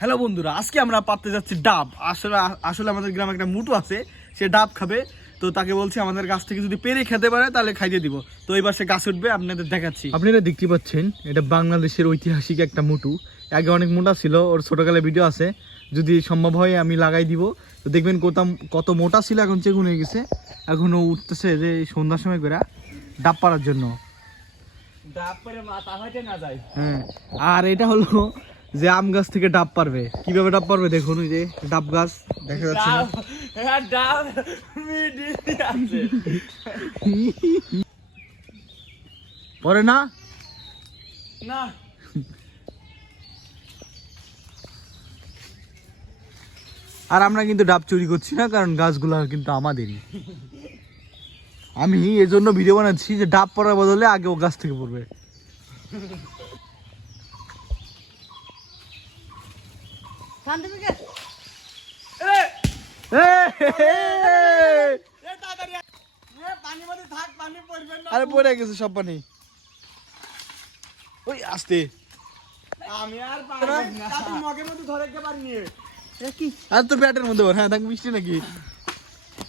Hello বন্ধুরা, আজকে আমরা পাততে যাচ্ছি ডাব। আসলে আমাদের গ্রামে একটা মুটু আছে, সে ডাব খাবে। তো তাকে বলছি আমাদের গাছ থেকে যদি পেরে খেতে পারে তাহলে খাইয়ে দিব। তো এবার সে গাছ উঠবে, আপনাদের দেখাচ্ছি। আপনারা দেখতে পাচ্ছেন এটা বাংলাদেশের ঐতিহাসিক একটা মুটু। আগে অনেক মোটা ছিল, ওর ছোটকালে ভিডিও আছে, যদি সম্ভব হয় আমি লাগাই দিব। তো দেখবেন কত মোটা ছিল, এখন চেগুন হয়ে গেছে। এখনো উঠতেছে যে সন্ধ্যার সময় করে ডাব পাড়ার জন্য। ডাব পরে মাথা হইতে না যায়। হ্যাঁ, আর এটা হলো যে আম গাছ থেকে ডাব পারবে। কিভাবে ডাব পারবে দেখুন, ওই যে ডাব গাছ দেখা যাচ্ছে না? ডাব মিডি আছে। পরে না না, আর আমরা কিন্তু ডাব চুরি করছি না, কারণ গাছগুলো কিন্তু আমাদেরই। আমি এজন্য ভিডিও বানাচ্ছি যে ডাব পড়ার বদলে আগে ও গাছ থেকে পড়বে। আরে পড়ে গেছে সব পানি। ওই আসতে আমি আর পারবো না। তাতে মগের মধ্যে ধরে কে পারিনি। আর তো ব্যাটের মধ্যে ওর। হ্যাঁ, দেখ মিষ্টি নাকি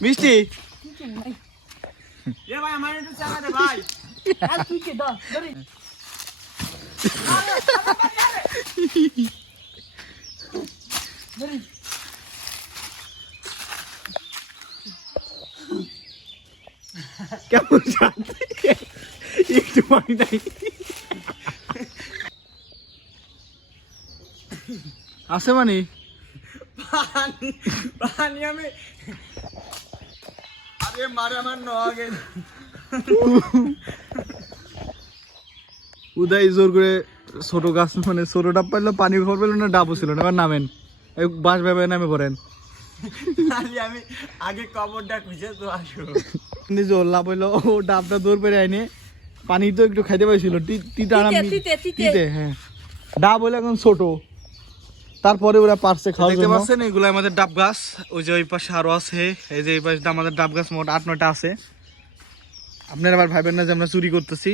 মিষ্টি। এ ভাই আমার একটু চালা দে ভাই। আর তুই কে দাও ধরি। ধরি। কেমন শান্তি, একটু পানি নাই। আছে মানে পানি পানি আমি আরে মারে আমার নগে। উদয় জোর করে ছোট গাছ, মানে ছোট ডাব পাইলো, পানি ভর পেলো না, ডাবও ছিল না। এবার নামেন, বাঁশ ভেবে নামে পড়েন। আমি আগে কবরটা খুঁজে তো আসো। জোর লাভ হইলো, ও ডাবটা দৌড় পেরে আইনে। পানি তো একটু খাইতে পাইছিল, তিতে। হ্যাঁ, ডাব হইলো এখন ছোট, তারপরে ওরা পারছে খাওয়া। দেখতে পাচ্ছেন এগুলো আমাদের ডাব গাছ। ওই যে ওই পাশে আরো আছে, এই যে এই পাশে আমাদের ডাব গাছ মোট 8-9টা আছে। আপনারা আবার ভাবেন না যে আমরা চুরি করতেছি।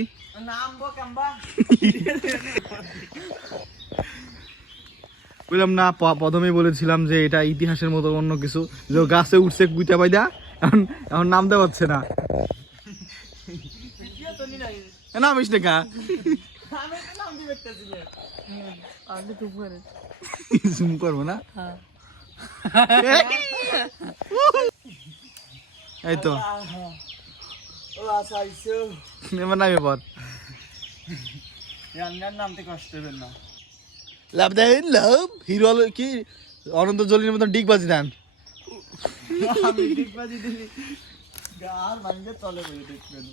বললাম না, প্রথমেই বলেছিলাম যে এটা ইতিহাসের মতো অন্য কিছু, যে গাছে উঠছে গুইটা পাইদা, এখন নামতে পারছে না। নামিস না কা, জুম করবো না। এই তো এবার নামে পর। নামতে কষ্ট হবে না। লাভ দেন, লাভ হিরো কি অনন্ত জলির মতন ডিগ বাজি দেন। আমি ঠিক বাজি দিলি গার ভাঙে চলে বলে দেখবেন।